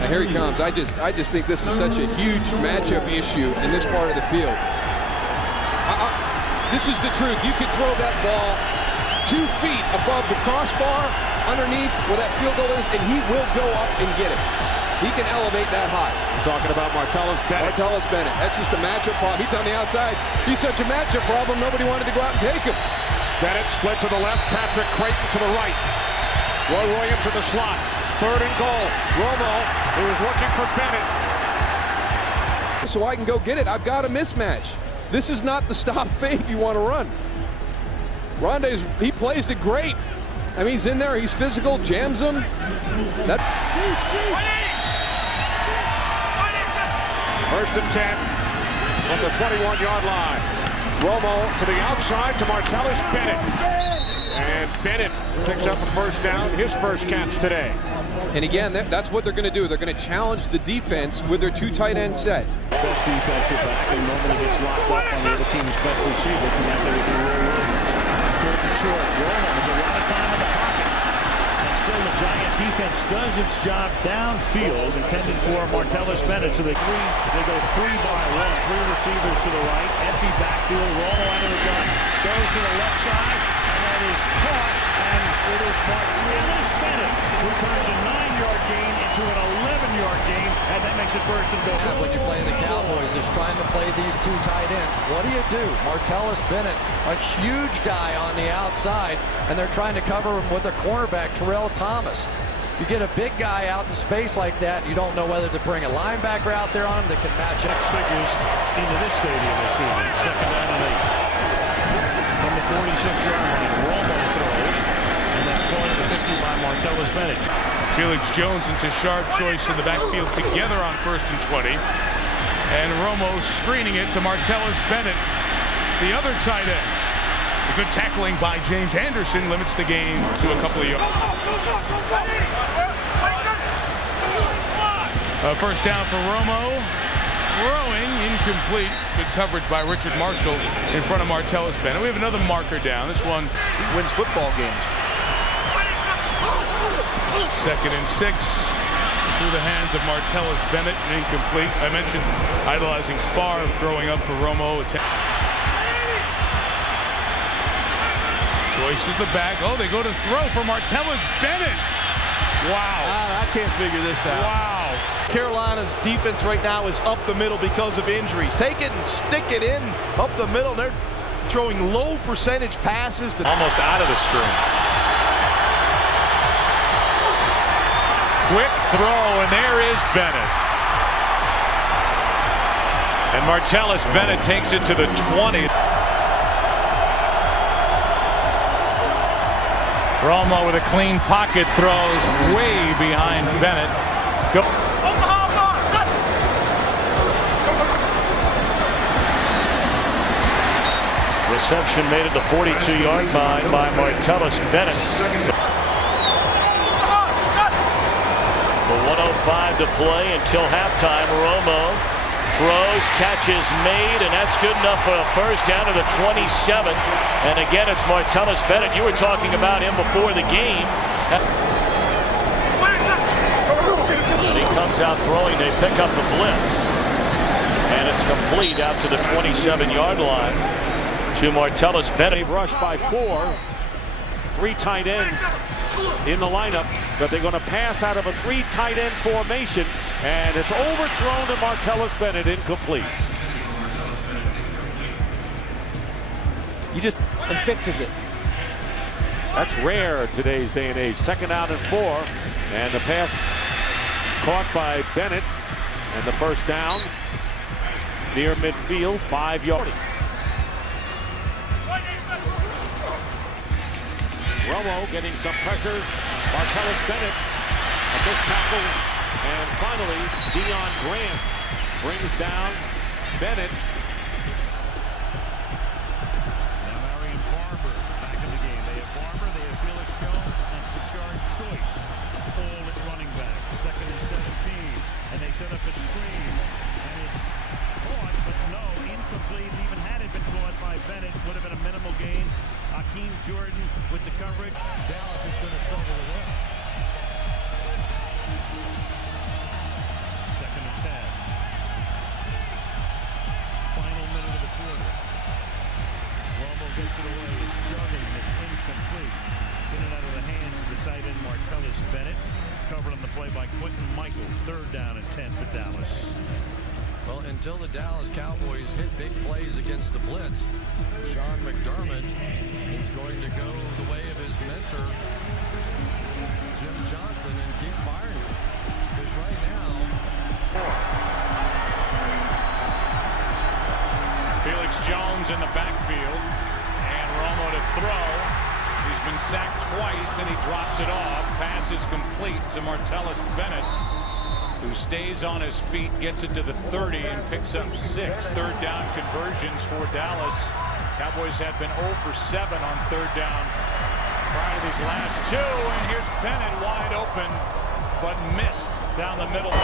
Now here he comes. I just think this is such a huge matchup issue in this part of the field. This is the truth. You could throw that ball 2 feet above the crossbar underneath where that field goal is, and he will go up and get it. He can elevate that high. We're talking about Martellus Bennett. Martellus Bennett. That's just a matchup problem. He's on the outside. He's such a matchup problem, nobody wanted to go out and take him. Bennett split to the left. Patrick Creighton to the right. Roy Williams in the slot. 3rd and goal. Romo, who is looking for Bennett. So I can go get it. I've got a mismatch. This is not the stop fake you want to run. Rondé's, he plays it great. I mean, he's in there, he's physical, jams him. That 1st and 10 from the 21-yard line. Romo to the outside to Martellus Bennett. And Bennett picks up a 1st down, his first catch today. And again, that's what they're going to do. They're going to challenge the defense with their 2 tight end set. Best defensive back, and nobody gets locked up on the other team's best receiver. From that, there would be Roy Williams. 3rd and short. Romo has a lot of time in the pocket. And still the Giant defense does its job downfield, intended for Martellus Bennett. So they go 3 by 1. 3 receivers to the right. Empty backfield. Romo out of the gun. Goes to the left side. And that is caught. And it is Martellus Bennett who turns a 9-yard gain into an 11-yard gain. And that makes it 1st and goal. When you're playing the Cowboys, is trying to play these 2 tight ends. What do? Martellus Bennett, a huge guy on the outside, and they're trying to cover him with a cornerback, Terrell Thomas. You get a big guy out in space like that, you don't know whether to bring a linebacker out there on him that can match up. 6 figures into this stadium this season. 2nd down and 8. From the 46-yard line, Romo throws, and that's going to the 50 by Martellus Bennett. Felix Jones and Tashard Choice in the backfield together on 1st and 20. And Romo screening it to Martellus Bennett, the other tight end. A good tackling by James Anderson limits the gain to a couple of yards. 1st down for Romo. Throwing incomplete. Good coverage by Richard Marshall in front of Martellus Bennett. We have another marker down. This one Wins football games. 2nd and 6 through the hands of Martellus Bennett, incomplete. I mentioned idolizing Favre growing up for Romo. Choice is the back. Oh, they go to throw for Martellus Bennett. Wow. I can't figure this out. Wow. Carolina's defense right now is up the middle because of injuries. Take it and stick it in up the middle. They're throwing low percentage passes to Almost out of the screen. Quick throw, and there is Bennett. And Martellus Bennett takes it to the 20. Romo with a clean pocket, throws way behind Bennett. Go. Reception made at the 42-yard line by Martellus Bennett. The 1:05 to play until halftime. Romo throws, catches made, and that's good enough for a 1st down to the 27. And again, it's Martellus Bennett. You were talking about him before the game. And he comes out throwing. They pick up the blitz. And it's complete out to the 27-yard line to Martellus Bennett. They've rushed by 4. 3 tight ends in the lineup, but they're going to pass out of a 3 tight end formation, and it's overthrown to Martellus Bennett, incomplete. He fixes it. That's rare in today's day and age. 2nd down and 4, and the pass caught by Bennett, and the 1st down near midfield, 5-yard. Romo getting some pressure. Martellus Bennett, a missed tackle, and finally Deion Grant brings down Bennett. Now Marion Barber back in the game. They have Barber, they have Felix Jones, and Tashard Choice all at running back. 2nd and 17, and they set up a screen, and it's caught, but no, incomplete. Even had it been caught by Bennett, would have been a minimal gain. Hakeem Jordan with the coverage. Dallas is going to struggle to win. by Quentin Michael. 3rd down and 10 for Dallas. Well, until the Dallas Cowboys hit big plays against the blitz, Sean McDermott is going to go the way of his mentor, Jim Johnson, and keep firing. Because right now, Felix Jones in the backfield, and Romo to throw. He's been sacked twice, and he drops it off. Pass is complete to Martellus Bennett, who stays on his feet, gets it to the 30, and picks up 6. 3rd down conversions for Dallas. Cowboys have been 0 for 7 on 3rd down prior to these last 2, and here's Bennett wide open, but missed down the middle.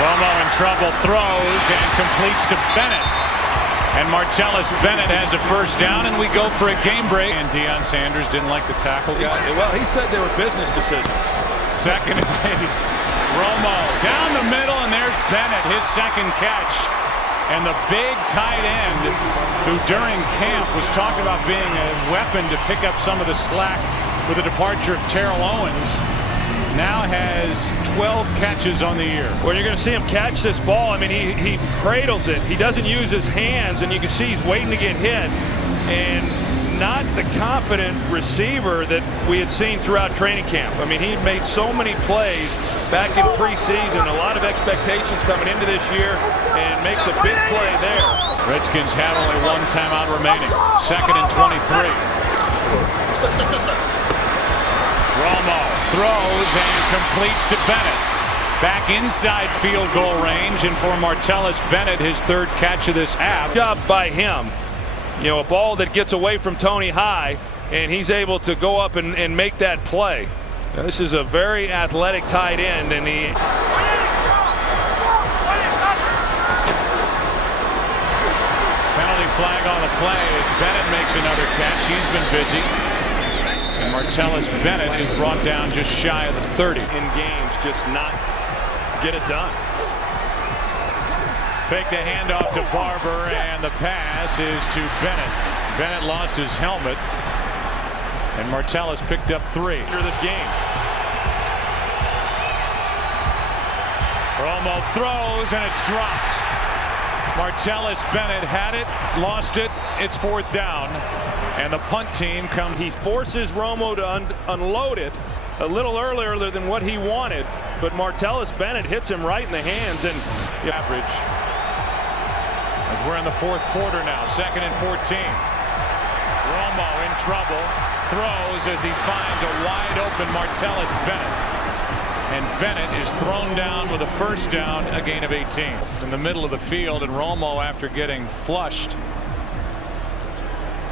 Romo in trouble, throws and completes to Bennett. And Martellus Bennett has a 1st down, and we go for a game break. And Deion Sanders didn't like the tackle guy. Well, he said they were business decisions. 2nd and 8. Romo down the middle, and there's Bennett, his 2nd catch. And the big tight end, who during camp was talked about being a weapon to pick up some of the slack with the departure of Terrell Owens, now has 12 catches on the year. Well, you're going to see him catch this ball. I mean, he cradles it. He doesn't use his hands, and you can see he's waiting to get hit. And not the confident receiver that we had seen throughout training camp. I mean, he made so many plays back in preseason. A lot of expectations coming into this year, and makes a big play there. Redskins have only 1 timeout remaining. 2nd and 23. Romo throws and completes to Bennett. Back inside field goal range, and for Martellus Bennett, his 3rd catch of this half. Job by him. You know, a ball that gets away from Tony High, and he's able to go up and make that play. Now, this is a very athletic tight end, and he... Penalty flag on the play as Bennett makes another catch. He's been busy. And Martellus Bennett is brought down just shy of the 30. In games, just not get it done. Fake the handoff to Barber, and the pass is to Bennett. Bennett lost his helmet, and Martellus picked up 3. Through this game. Romo throws, and it's dropped. Martellus Bennett had it, lost it. It's 4th down. And the punt team comes. He forces Romo to unload it a little earlier than what he wanted, but Martellus Bennett hits him right in the hands, and average. As we're in the 4th quarter now, 2nd and 14. Romo in trouble, throws as he finds a wide open Martellus Bennett. And Bennett is thrown down with a 1st down, a gain of 18. In the middle of the field, and Romo, after getting flushed,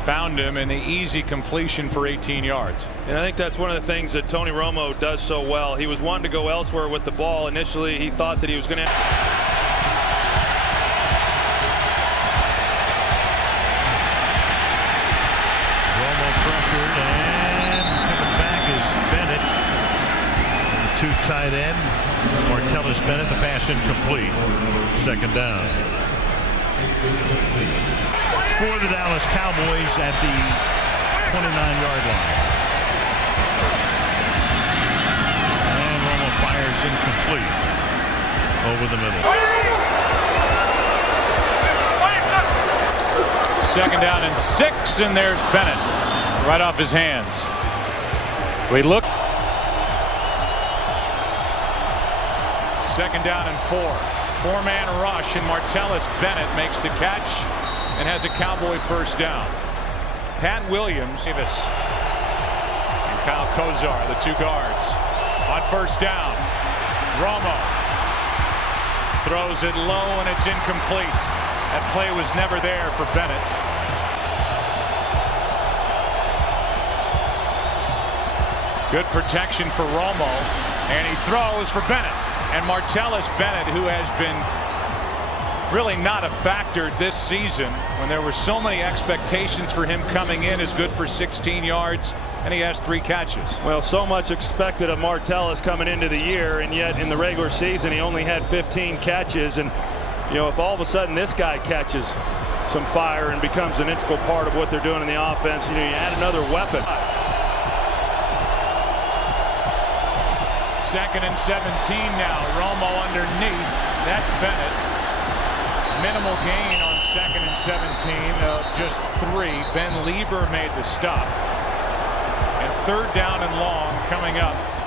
found him in the easy completion for 18 yards. And I think that's one of the things that Tony Romo does so well. He was wanting to go elsewhere with the ball. Initially, he thought that he was going to... Romo pressured, and coming back is Bennett. The 2 tight end. Martellus Bennett, the pass incomplete. 2nd down. For the Dallas Cowboys at the 29-yard line. And Romo fires incomplete over the middle. 2nd down and 6, and there's Bennett right off his hands. We look. 2nd down and 4. 4-man rush, and Martellus Bennett makes the catch and has a Cowboy 1st down. Pat Williams, Davis, and Kyle Kozar, the 2 guards, on 1st down. Romo throws it low, and it's incomplete. That play was never there for Bennett. Good protection for Romo, and he throws for Bennett. And Martellus Bennett, who has been really not a factor this season when there were so many expectations for him coming in, is good for 16 yards, and he has 3 catches. Well, so much expected of Martellus coming into the year, and yet in the regular season he only had 15 catches. And you know, if all of a sudden this guy catches some fire and becomes an integral part of what they're doing in the offense, you know, you add another weapon. 2nd and 17 now. Romo underneath. That's Bennett. Minimal gain on 2nd and 17 of just 3. Ben Lieber made the stop. And 3rd down and long coming up.